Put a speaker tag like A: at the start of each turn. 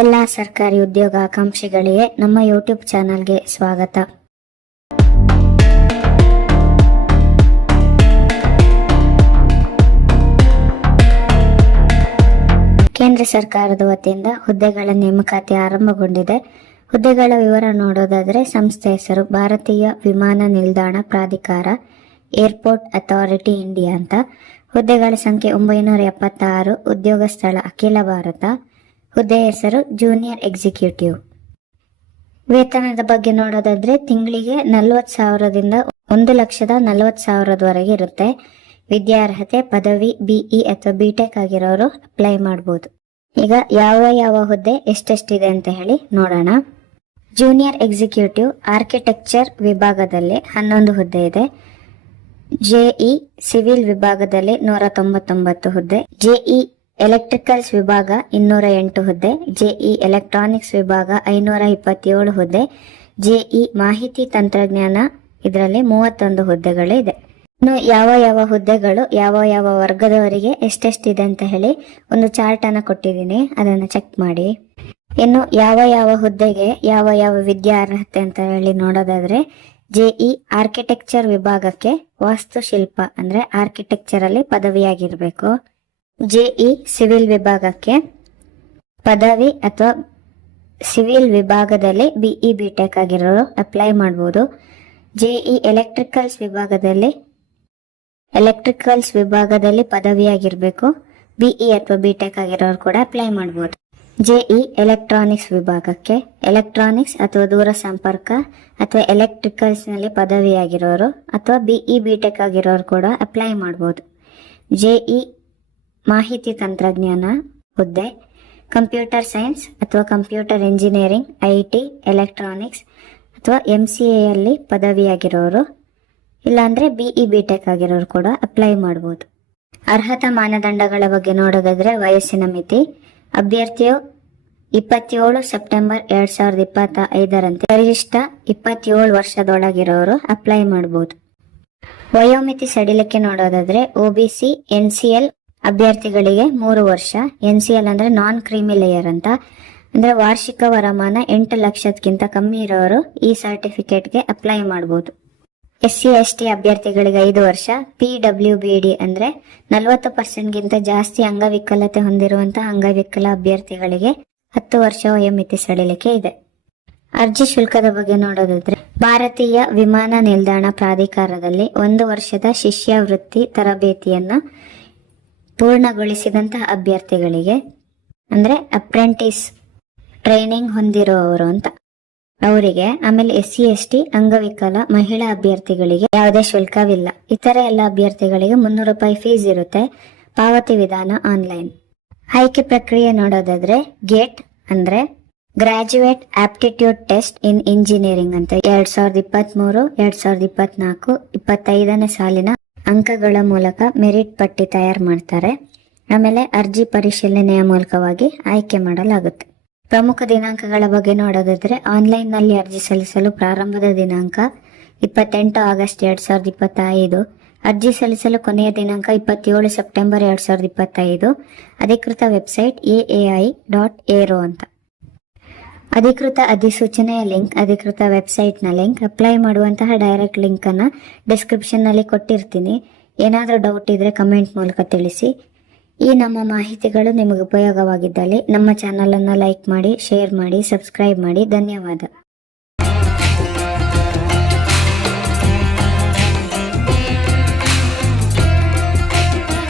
A: ಎಲ್ಲ ಸರ್ಕಾರಿ ಉದ್ಯೋಗ ಆಕಾಂಕ್ಷಿಗಳಿಗೆ ನಮ್ಮ ಯೂಟ್ಯೂಬ್ ಚಾನಲ್ಗೆ ಸ್ವಾಗತ. ಕೇಂದ್ರ ಸರ್ಕಾರದ ವತಿಯಿಂದ ಹುದ್ದೆಗಳ ನೇಮಕಾತಿ ಆರಂಭಗೊಂಡಿದೆ. ಹುದ್ದೆಗಳ ವಿವರ ನೋಡೋದಾದರೆ ಸಂಸ್ಥೆ ಹೆಸರು ಭಾರತೀಯ ವಿಮಾನ ನಿಲ್ದಾಣ ಪ್ರಾಧಿಕಾರ ಏರ್ಪೋರ್ಟ್ ಅಥಾರಿಟಿ ಇಂಡಿಯಾ ಅಂತ. ಹುದ್ದೆಗಳ ಸಂಖ್ಯೆ ಒಂಬೈನೂರ ಎಪ್ಪತ್ತಾರು, ಉದ್ಯೋಗ ಸ್ಥಳ ಅಖಿಲ ಭಾರತ. ಹುದ್ದೆ ಹೆಸರು ಜೂನಿಯರ್ ಎಕ್ಸಿಕ್ಯೂಟಿವ್ ವೇತನದ ಬಗ್ಗೆ ನೋಡೋದಾದ್ರೆ ತಿಂಗಳಿಗೆ ನಲವತ್ತು ಸಾವಿರದಿಂದ ಒಂದು ಲಕ್ಷದ ನಲವತ್ತು ಸಾವಿರದವರೆಗೆ ಇರುತ್ತೆ. ವಿದ್ಯಾರ್ಹತೆ, ಪದವಿ ಬಿಇ ಅಥವಾ ಬಿಟೆಕ್ ಆಗಿರೋರು ಅಪ್ಲೈ ಮಾಡ್ಬೋದು. ಈಗ ಯಾವ ಯಾವ ಹುದ್ದೆ ಎಷ್ಟೆಷ್ಟಿದೆ ಅಂತ ಹೇಳಿ ನೋಡೋಣ. ಜೂನಿಯರ್ ಎಕ್ಸಿಕ್ಯೂಟಿವ್ ಆರ್ಕಿಟೆಕ್ಚರ್ ವಿಭಾಗದಲ್ಲಿ ಹನ್ನೊಂದು ಹುದ್ದೆ ಇದೆ. ಜೆಇ ಸಿವಿಲ್ ವಿಭಾಗದಲ್ಲಿ ನೂರ ತೊಂಬತ್ತೊಂಬತ್ತು ಹುದ್ದೆ. ಜೆಇ ಎಲೆಕ್ಟ್ರಿಕಲ್ಸ್ ವಿಭಾಗ ಇನ್ನೂರ ಎಂಟು ಹುದ್ದೆ ಜೆಇ ಎಲೆಕ್ಟ್ರಾನಿಕ್ಸ್ ವಿಭಾಗ ಐನೂರ ಇಪ್ಪತ್ತೇಳು ಹುದ್ದೆ ಜೆಇ ಮಾಹಿತಿ ತಂತ್ರಜ್ಞಾನ ಇದರಲ್ಲಿ ಮೂವತ್ತೊಂದು ಹುದ್ದೆಗಳು ಇದೆ. ಇನ್ನು ಯಾವ ಯಾವ ಹುದ್ದೆಗಳು ಯಾವ ಯಾವ ವರ್ಗದವರಿಗೆ ಎಷ್ಟೆಷ್ಟಿದೆ ಅಂತ ಹೇಳಿ ಒಂದು ಚಾರ್ಟ್ ಅನ್ನ ಕೊಟ್ಟಿದ್ದೀನಿ, ಅದನ್ನು ಚೆಕ್ ಮಾಡಿ. ಇನ್ನು ಯಾವ ಯಾವ ಹುದ್ದೆಗೆ ಯಾವ ಯಾವ ವಿದ್ಯಾರ್ಹತೆ ಅಂತ ಹೇಳಿ ನೋಡೋದಾದ್ರೆ ಜೆಇ ಆರ್ಕಿಟೆಕ್ಚರ್ ವಿಭಾಗಕ್ಕೆ ವಾಸ್ತುಶಿಲ್ಪ ಅಂದ್ರೆ ಆರ್ಕಿಟೆಕ್ಚರ್ ಅಲ್ಲಿ ಪದವಿಯಾಗಿರ್ಬೇಕು. ಜೆಇ ಸಿವಿಲ್ ವಿಭಾಗಕ್ಕೆ ಪದವಿ ಅಥವಾ ಸಿವಿಲ್ ವಿಭಾಗದಲ್ಲಿ ಬಿಇ ಟೆಕ್ ಆಗಿರೋರು ಅಪ್ಲೈ ಮಾಡ್ಬೋದು. ಜೆಇ ಎಲೆಕ್ಟ್ರಿಕಲ್ಸ್ ವಿಭಾಗದಲ್ಲಿ ಎಲೆಕ್ಟ್ರಿಕಲ್ಸ್ ವಿಭಾಗದಲ್ಲಿ ಪದವಿ ಆಗಿರಬೇಕು ಬಿಇ ಅಥವಾ ಬಿ ಟೆಕ್ ಆಗಿರೋರು ಕೂಡ ಅಪ್ಲೈ ಮಾಡ್ಬೋದು. ಜೆಇ ಎಲೆಕ್ಟ್ರಾನಿಕ್ಸ್ ವಿಭಾಗಕ್ಕೆ ಎಲೆಕ್ಟ್ರಾನಿಕ್ಸ್ ಅಥವಾ ದೂರ ಸಂಪರ್ಕ ಅಥವಾ ಎಲೆಕ್ಟ್ರಿಕಲ್ಸ್ನಲ್ಲಿ ಪದವಿಯಾಗಿರೋರು ಅಥವಾ ಬಿಇ ಟೆಕ್ ಆಗಿರೋರು ಕೂಡ ಅಪ್ಲೈ ಮಾಡ್ಬೋದು. ಜೆಇ ಮಾಹಿತಿ ತಂತ್ರಜ್ಞಾನ, ಹುದ್ದೆ, ಕಂಪ್ಯೂಟರ್ ಸೈನ್ಸ್ ಅಥವಾ computer engineering, I T, electronics ಅಥವಾ ಎಂ ಸಿ ಎಲ್ಲಿ ಪದವಿಯಾಗಿರೋರು, ಇಲ್ಲಾಂದ್ರೆ ಬಿಇ ಬಿ ಟೆಕ್ ಆಗಿರೋರು ಕೂಡ ಅಪ್ಲೈ ಮಾಡ್ಬೋದು. ಅರ್ಹತಾ ಮಾನದಂಡಗಳ ಬಗ್ಗೆ ನೋಡೋದಾದ್ರೆ ವಯಸ್ಸಿನ ಮಿತಿ, ಅಭ್ಯರ್ಥಿಯು ಇಪ್ಪತ್ತೇಳು ಸೆಪ್ಟೆಂಬರ್ ಎರಡ್ ಸಾವಿರದ ಇಪ್ಪತ್ತ ಐದರಂತೆ ಗರಿಷ್ಠ ಇಪ್ಪತ್ತೇಳು ವರ್ಷದೊಳಗಿರೋರು ಅಪ್ಲೈ ಮಾಡ್ಬೋದು. ವಯೋಮಿತಿ ಸಡಿಲಿಕೆ ನೋಡೋದಾದ್ರೆ ಸಿ, ಎನ್ ಸಿ ಎಲ್ ಅಭ್ಯರ್ಥಿಗಳಿಗೆ ಮೂರು ವರ್ಷ. ಎನ್ ಸಿ ಎಲ್ ಅಂದ್ರೆ ನಾನ್ ಕ್ರೀಮಿ ಲೇಯರ್ ಅಂತ. ಅಂದ್ರೆ ವಾರ್ಷಿಕ ವರಮಾನ ಎಂಟು ಲಕ್ಷಕ್ಕಿಂತ ಕಮ್ಮಿ ಇರೋರು ಈ ಸರ್ಟಿಫಿಕೇಟ್ಗೆ ಅಪ್ಲೈ ಮಾಡಬಹುದು ಎಸ್ ಸಿ ಎಸ್ ಟಿ ಅಭ್ಯರ್ಥಿಗಳಿಗೆ ಐದು ವರ್ಷ. ಪಿ ಡಬ್ಲ್ಯೂ ಬಿ ಡಿ ಅಂದ್ರೆ ನಲವತ್ತು ಪರ್ಸೆಂಟ್ಗಿಂತ ಜಾಸ್ತಿ ಅಂಗವಿಕಲತೆ ಹೊಂದಿರುವಂತಹ ಅಂಗವಿಕಲ ಅಭ್ಯರ್ಥಿಗಳಿಗೆ ಹತ್ತು ವರ್ಷ ವಯೋಮಿತಿ ಸಡಿಲಿಕೆ ಇದೆ. ಅರ್ಜಿ ಶುಲ್ಕದ ಬಗ್ಗೆ ನೋಡೋದಾದ್ರೆ, ಭಾರತೀಯ ವಿಮಾನ ನಿಲ್ದಾಣ ಪ್ರಾಧಿಕಾರದಲ್ಲಿ ಒಂದು ವರ್ಷದ ಶಿಷ್ಯವೃತ್ತಿ ತರಬೇತಿಯನ್ನ ಪೂರ್ಣಗೊಳಿಸಿದಂತಹ ಅಭ್ಯರ್ಥಿಗಳಿಗೆ, ಅಂದ್ರೆ ಅಪ್ರೆಂಟಿಸ್ ಟ್ರೈನಿಂಗ್ ಹೊಂದಿರುವವರು ಅಂತ ಅವರಿಗೆ, ಆಮೇಲೆ ಎಸ್ ಸಿ ಎಸ್ ಟಿ ಅಂಗವಿಕಲ, ಮಹಿಳಾ ಅಭ್ಯರ್ಥಿಗಳಿಗೆ ಯಾವುದೇ ಶುಲ್ಕವಿಲ್ಲ. ಇತರ ಎಲ್ಲ ಅಭ್ಯರ್ಥಿಗಳಿಗೆ ಮುನ್ನೂರು ರೂಪಾಯಿ ಫೀಸ್ ಇರುತ್ತೆ ಪಾವತಿ ವಿಧಾನ ಆನ್ಲೈನ್ ಆಯ್ಕೆ ಪ್ರಕ್ರಿಯೆ ನೋಡೋದಾದ್ರೆ ಗೇಟ್ ಅಂದ್ರೆ graduate aptitude test in engineering ಅಂತ. ಎರಡ್ ಸಾವಿರದ ಇಪ್ಪತ್ತ್ ಮೂರು ಎರಡ್ ಸಾವಿರದ ಇಪ್ಪತ್ನಾಲ್ಕು, ಇಪ್ಪತ್ತೈದನೇ ಸಾಲಿನ ಅಂಕಗಳ ಮೂಲಕ ಮೆರಿಟ್ ಪಟ್ಟಿ ತಯಾರು ಮಾಡ್ತಾರೆ. ಆಮೇಲೆ ಅರ್ಜಿ ಪರಿಶೀಲನೆಯ ಮೂಲಕವಾಗಿ ಆಯ್ಕೆ ಮಾಡಲಾಗುತ್ತೆ. ಪ್ರಮುಖ ದಿನಾಂಕಗಳ ಬಗ್ಗೆ ನೋಡೋದಾದ್ರೆ ಆನ್ಲೈನ್ನಲ್ಲಿ ಅರ್ಜಿ ಸಲ್ಲಿಸಲು ಪ್ರಾರಂಭದ ದಿನಾಂಕ ಇಪ್ಪತ್ತೆಂಟು ಆಗಸ್ಟ್ ಎರಡ್ ಸಾವಿರದ ಇಪ್ಪತ್ತೈದು, ಅರ್ಜಿ ಸಲ್ಲಿಸಲು ಕೊನೆಯ ದಿನಾಂಕ ಇಪ್ಪತ್ತೇಳು ಸೆಪ್ಟೆಂಬರ್ ಎರಡ್ ಸಾವಿರದ ಇಪ್ಪತ್ತೈದು. ಅಧಿಕೃತ website A I dot aero ಅಂತ. ಅಧಿಕೃತ ಅಧಿಸೂಚನೆಯ ಲಿಂಕ್, ಅಧಿಕೃತ ವೆಬ್ಸೈಟ್ನ ಲಿಂಕ್, ಅಪ್ಲೈ ಮಾಡುವಂತಹ ಡೈರೆಕ್ಟ್ ಲಿಂಕ್ ಡಿಸ್ಕ್ರಿಪ್ಷನ್ನಲ್ಲಿ ಡಿಸ್ಕ್ರಿಪ್ಷನ್ನಲ್ಲಿ ಕೊಟ್ಟಿರ್ತೀನಿ. ಏನಾದರೂ ಡೌಟ್ ಇದ್ರೆ ಕಮೆಂಟ್ ಮೂಲಕ ತಿಳಿಸಿ. ಈ ನಮ್ಮ ಮಾಹಿತಿಗಳು ನಿಮಗೆ ಉಪಯೋಗವಾಗಿದ್ದಲ್ಲಿ ನಮ್ಮ ಚಾನಲನ್ನು ಲೈಕ್ ಮಾಡಿ, ಶೇರ್ ಮಾಡಿ, ಸಬ್ಸ್ಕ್ರೈಬ್ ಮಾಡಿ. ಧನ್ಯವಾದ.